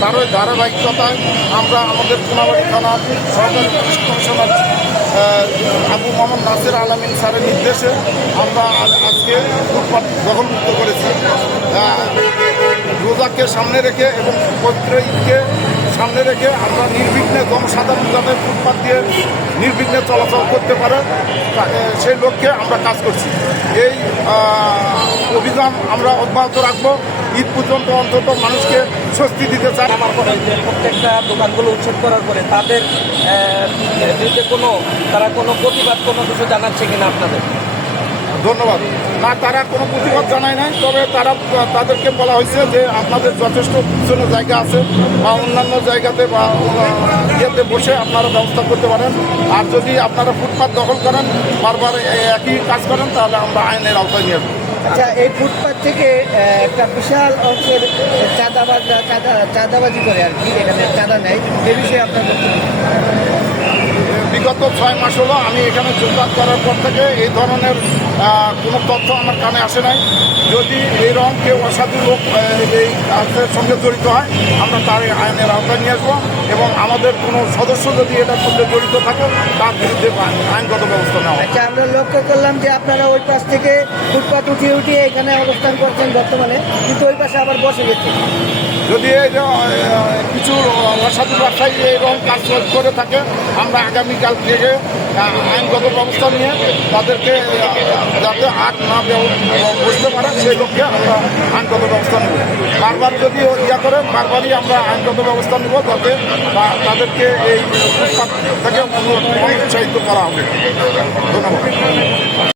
তারই ধারাবাহিকতায় আমরা আমাদের কোনাবাড়ি থানা সরকারি পুলিশ কমিশনার আবু মোহাম্মদ নাসির আলমিন স্যারের নির্দেশে আমরা আজকে ফুটপাত দখলমুক্ত করেছি। রোজাকে সামনে রেখে এবং পৈত্র ঈদকে সামনে রেখে আমরা নির্বিঘ্নে জনসাধারণ যাতে ফুটপাত দিয়ে নির্বিঘ্নে চলাচল করতে পারে সেই লক্ষ্যে আমরা কাজ করছি। এই অভিযান আমরা অব্যাহত রাখব। ঈদ পর্যন্ত অন্তত মানুষকে স্বস্তি দিতে চাই। আমার পরে যে প্রত্যেকটা দোকানগুলো উচ্ছেদ করার পরে তাদের বিরুদ্ধে কোনো, তারা কোনো প্রতিবাদ, কোনো কিছু জানাচ্ছে কিনা আপনাদের? ধন্যবাদ। না, তারা কোনো প্রতিবাদ জানায় নাই, তবে তারা, তাদেরকে বলা হয়েছে যে আপনাদের যথেষ্ট পিছনে জায়গা আছে বা অন্যান্য জায়গাতে বা ইয়েতে বসে আপনারা ব্যবস্থা করতে পারেন। আর যদি আপনারা ফুটপাত দখল করেন, বারবার একই কাজ করেন, তাহলে আমরা আইনের আওতায় নিয়ে আচ্ছা এই ফুটপাথ থেকে একটা বিশাল অংশের চাঁদাবাজ চাঁদাবাজি করে আর কি, এখানে চাঁদা নেয়। এ বিষয়ে আপনাদের বিগত ছয় মাস হলো আমি এখানে যোগদান করার পর থেকে এই ধরনের কোনো তথ্য আমার কানে আসে নাই। যদি এই রকম কেউ অসাধু লোক এই কাজের সঙ্গে জড়িত হয় আমরা তার আইনের আওতায় নিয়ে আসব এবং আমাদের কোনো সদস্য যদি এটার সঙ্গে জড়িত থাকে তার বিরুদ্ধে আইনগত ব্যবস্থা নেওয়া আচ্ছা আমরা লক্ষ্য করলাম যে আপনারা ওই পাশ থেকে ফুটপাথ উঠিয়ে উঠিয়ে এখানে অবস্থান করছেন বর্তমানে কিন্তু ওই পাশে আবার বসে গেছে। যদি এই যে কিছু অসাধু ব্যবসায়ী এইরকম কাজ করে থাকে। আমরা আগামীকাল থেকে আইনগত ব্যবস্থা নিয়ে তাদেরকে যাতে আট না বুঝতে পারে, সেই লক্ষ্যে আমরা আইনগত ব্যবস্থা নেব। বারবার যদি ইয়া করে, বারবারই আমরা আইনগত ব্যবস্থা নেব যাতে তাদেরকে এই থেকে অনুৎসাহিত করা হবে। ধন্যবাদ।